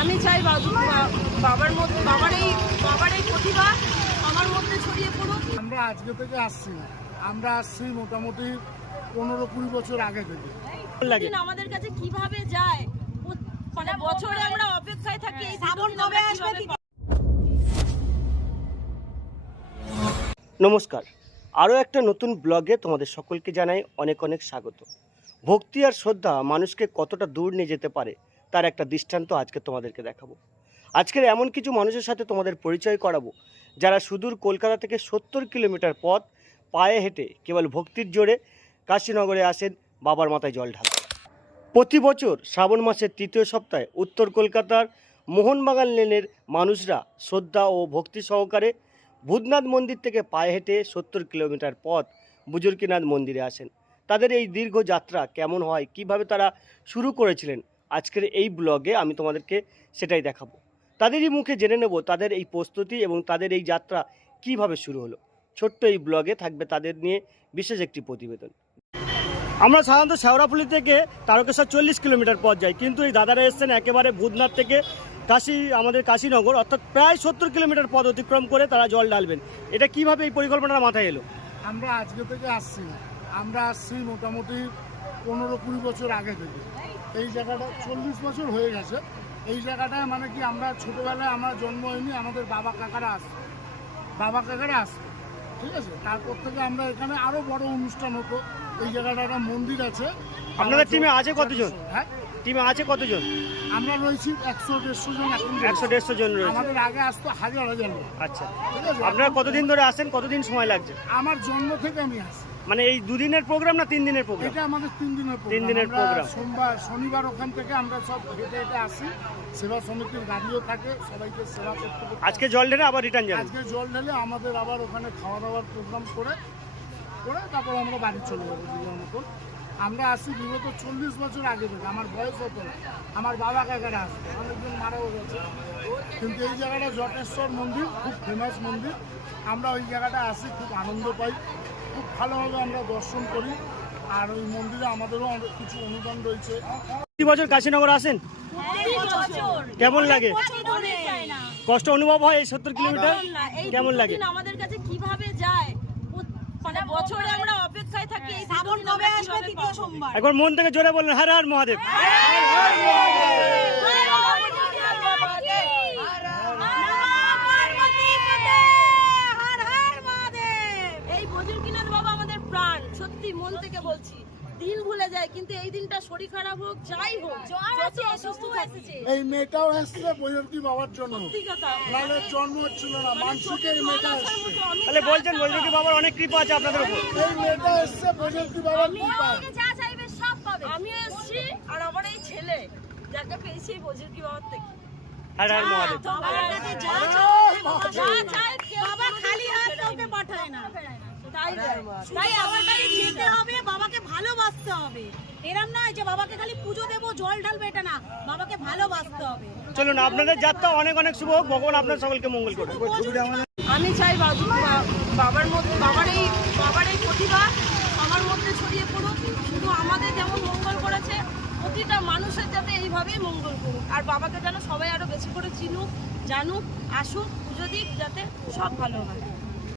আমি চাই বাবু বাবার মধ্যে বাবার এই বাবার এই প্রতিভা আমার মধ্যে ছড়িয়ে পড়ুক। আমরা আজকে থেকে আসছি আমরা আসছি মোটামুটি পনেরো কুড়ি বছর আগে থেকে। আমাদের কাছে কীভাবে যায়? মানে বছরে আমরা অপেক্ষায় থাকি শ্রাবণ কবে আসবে নমস্কার। আরও একটা নতুন ব্লগে তোমাদের সকলকে জানাই অনেক অনেক স্বাগত। ভক্তি আর শ্রদ্ধা মানুষকে কতটা দূর নিয়ে যেতে পারে তার একটা দৃষ্টান্ত আজকে তোমাদেরকে দেখাবো। আজকের এমন কিছু মানুষের সাথে তোমাদের পরিচয় করাবো, যারা সুদূর কলকাতা থেকে সত্তর কিলোমিটার পথ পায়ে হেঁটে কেবল ভক্তির জোরে কাশীনগরে আসেন বাবার মাথায় জল ঢালতে। প্রতি বছর শ্রাবণ মাসের তৃতীয় সপ্তাহে উত্তর কলকাতার মোহনবাগান লেনের মানুষরা শ্রদ্ধা ও ভক্তি সহকারে ভূতনাথ মন্দির থেকে পায়ে হেঁটে সত্তর কিলোমিটার পথ বুজুর্গীনাথ মন্দিরে আসেন। তাদের এই দীর্ঘ যাত্রা কেমন হয়, কীভাবে তারা শুরু করেছিলেন আজকের এই ব্লগে আমি তোমাদেরকে সেটাই দেখাবো। তাদেরই মুখে জেনে নেব তাদের এই প্রস্তুতি এবং তাদের এই যাত্রা কীভাবে শুরু হলো। ছোট্ট এই ব্লগে থাকবে তাদের নিয়ে বিশেষ একটি প্রতিবেদন। আমরা সাধারণত শেওড়াফুলি থেকে তারকেশ্বর চল্লিশ কিলোমিটার পথ যাই, কিন্তু এই দাদারা এসছেন একেবারে ভূতনাথ থেকে কাশি, আমাদের কাশীনগর, অর্থাৎ প্রায় সত্তর কিলোমিটার পথ অতিক্রম করে তারা জল ঢালবেন। এটা কীভাবে এই পরিকল্পনাটা মাথায় এলো? আমরা আজকে থেকে আসছি আমরা আসছি মোটামুটি পনেরো কুড়ি বছর আগে থেকে। এই জায়গাটা চল্লিশ বছর হয়ে গেছে। এই জায়গাটায় মানে কি আমরা ছোটোবেলায় আমরা জন্ম হয়নি আমাদের বাবা কাকারা আসতো। বাবা কাকারা আসতো ঠিক আছে? তারপর থেকে আমরা এখানে আরও বড় অনুষ্ঠান হতো। এই জায়গাটা একটা মন্দির আছে। আপনাদের টিমে আছে কতজন? হ্যাঁ? টিমে আছে কতজন? আমরা রয়েছি একশো দেড়শো জন এখন একশো দেড়শো জন রয়েছে। আমাদের আগে আসতো হাজার হাজার আচ্ছা। আপনারা কতদিন ধরে আসেন? কতদিন সময় লাগছে? আমার জন্ম থেকে আমি আসি। মানে এই দুদিনের প্রোগ্রাম না তিন দিনের প্রোগ্রাম এটা আমাদের তিন দিনের। তিন দিনের প্রোগ্রাম সোমবার শনিবার ওখান থেকে আমরা সব হেঁটে হেঁটে আসি। সেবা সমিতির গাড়িও থাকে সবাইকে সেবা করতে আজকে জল ঢেলে আবার রিটার্ন যাবেন আজকে জল ঢেলে আমাদের আবার ওখানে খাওয়া দাওয়ার প্রোগ্রাম করে করে তারপর আমরা বাড়ি চলে যাব দুজন মতন। আমরা আসি বিগত চল্লিশ বছর আগে থেকে আমার বয়স হতো না। আমার বাবা কাকারা আসতো অনেকজন মারাও গেছে। কিন্তু এই জায়গাটা জটেশ্বর মন্দির খুব ফেমাস মন্দির। আমরা ওই জায়গাটা আসি খুব আনন্দ পাই। খুব ভালোভাবে আমরা দর্শন করি। আর ওই মন্দিরে আমাদেরও অনেক কিছু অনুদান রয়েছে। প্রতি বছর কাশীনগর আসেন? কেমন লাগে? কষ্ট অনুভব হয় এই সত্তর কিলোমিটার? কেমন লাগে? আমাদের কাছে কীভাবে যায়? মানে একবার মন থেকে জোরে বললেন হর হর মহাদেব এই বজুরকিনাথ বাবা আমাদের প্রাণ সত্যি মন থেকে বলছি দিন ভুলে যায় কিন্তু এই দিনটা শরীর খারাপ হোক যাই হোক যত অসুস্থ থাকছে এই মেয়েটাও এসছে বৈরকি বাবার জন্য। সত্যি কথা। নাহলে জন্ম হচ্ছিল না মানসিকের মেয়েটা এসছে। তাহলে বলছেন বলছেন বাবার অনেক কৃপা আছে আপনাদের উপর। এই মেয়েটা এসছে বৈরকি বাবার কৃপায়। আমিও এসছি আর আমার এই ছেলে যাকে পেয়েছি বজুরকি বাবার থেকে। মহাদেব। যা যা চাই বাবা খালি হাত কাউকে পাঠায় না। তাই তাই আমার কাছে যেতে হবে বাবাকে ভালোবাসতে হবে। এরম নয় যে বাবাকে খালি পুজো দেবো জল ঢালবে এটা না। বাবাকে ভালোবাসতে হবে। চলুন আপনাদের যাত্রা অনেক অনেক শুভ হোক ভগবান আপনার সকলকে মঙ্গল করুন আমি চাই বাবু বাবার মধ্যে বাবার এই বাবার এই প্রতিভা আমার মধ্যে ছড়িয়ে পড়ুক। শুধু আমাদের যেমন মঙ্গল করেছে প্রতিটা মানুষের যাতে এইভাবেই মঙ্গল করুক। আর বাবাকে যেন সবাই আরও বেশি করে চিনুক জানুক আসুক পুজো দিক যাতে সব ভালো হয়।